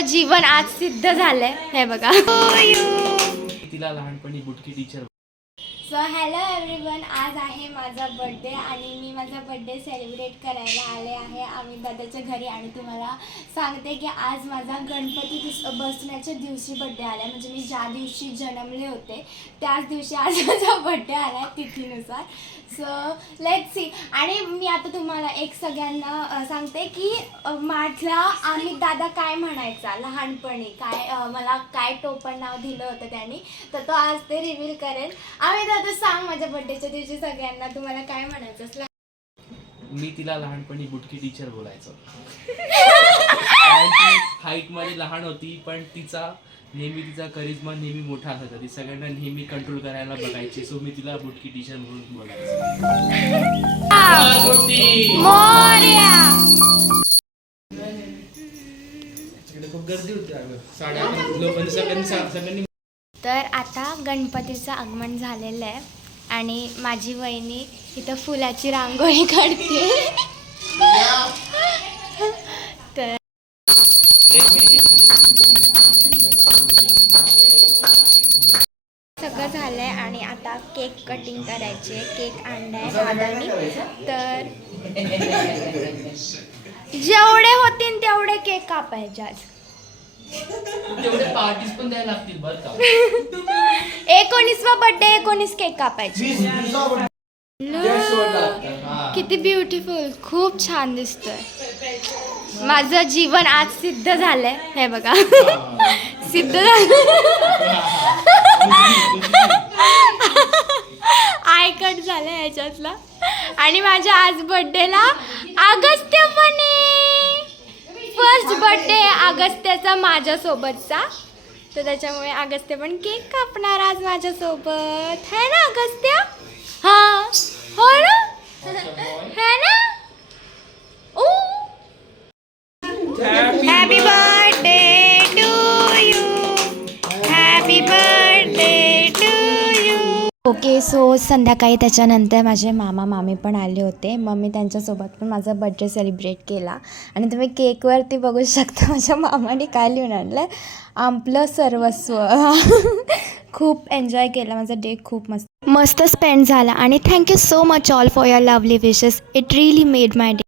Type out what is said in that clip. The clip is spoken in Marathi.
जीवन आज सिद्ध झालंय हे बघा. तिला लहानपणी बुटकी टीचर. सो हॅलो एव्हरीवन, आज आहे माझा बर्थडे आणि मी माझा बर्थडे सेलिब्रेट करायला आले आहे आम्ही दादाच्या घरी. आणि तुम्हाला सांगते की आज माझा गणपती बसण्याच्या दिवशी बर्थडे आला आहे. म्हणजे मी ज्या दिवशी जन्मले होते त्याच दिवशी आज माझा बर्थडे आला आहे तिथीनुसार. So let's see. आणि मी आता तुम्हाला एक सगळ्यांना सांगते की माझा आम्ही दादा काय म्हणायचा लहानपणी, काय मला काय टोपण नाव दिलं होतं त्यांनी, तर तो आज ते रिव्हील करेल. आम्ही दादा सांग माझ्या बर्थडेच्या दिवशी सगळ्यांना तुम्हाला काय म्हणायचं. मी तिला लहानपणी बुटकी टीचर बोलायचो. कारण ती हाईट मध्ये लहान होती पण तिचा करिश्मा नेहमी मोठा असायचा. ती सगळ्यांना नेहमी कंट्रोल करायला बघायची. सो मी तिला बुटकी टीचर म्हणून बोलायचो. खूप गर्दी होती सगळ्यांनी. तर आता गणपतीचं आगमन झालेलं आहे आणि माझी वहिनी इथं फुलाची रांगोळी काढते. तर सगळं झालंय आणि आता केक कटिंग करायचे. केक आणलाय दादानी. तर जेवढे होतील तेवढे केक कापायचे आज. तेवढे पार्टीज पण द्यायला लागतील बरं का. 19वा बर्थडे 19 केक कापायचे. किती ब्युटिफुल, खूप छान दिसतोय. माझं जीवन आज सिद्ध झालंय हे बघा. सिद्ध झालं. आय कट झालंय ह्याच्यातला. आणि माझ्या आज बर्थडेला अगस्त्य पण फर्स्ट बर्थडे अगस्त्याचा माझ्यासोबतचा. तर त्याच्यामुळे अगस्त्य पण केक कापणार आज माझ्यासोबत है ना अगस्त्य. हा हो ना, है ना. Oh happy birthday to you, happy birthday to you. Okay, so संध्याकाळी त्याच्यानंतर माझे मामा मामी पण आले होते. मग मी त्यांच्यासोबत पण माझा बर्थडे सेलिब्रेट केला. आणि तुम्ही केकवरती बघू शकता माझ्या मामाने काय लिहून आणलं आहे, आपलं सर्वस्व. खूप एन्जॉय केला. माझा डे खूप मस्त स्पेंड झाला. आणि thank you so much all for your lovely wishes. It really made my day.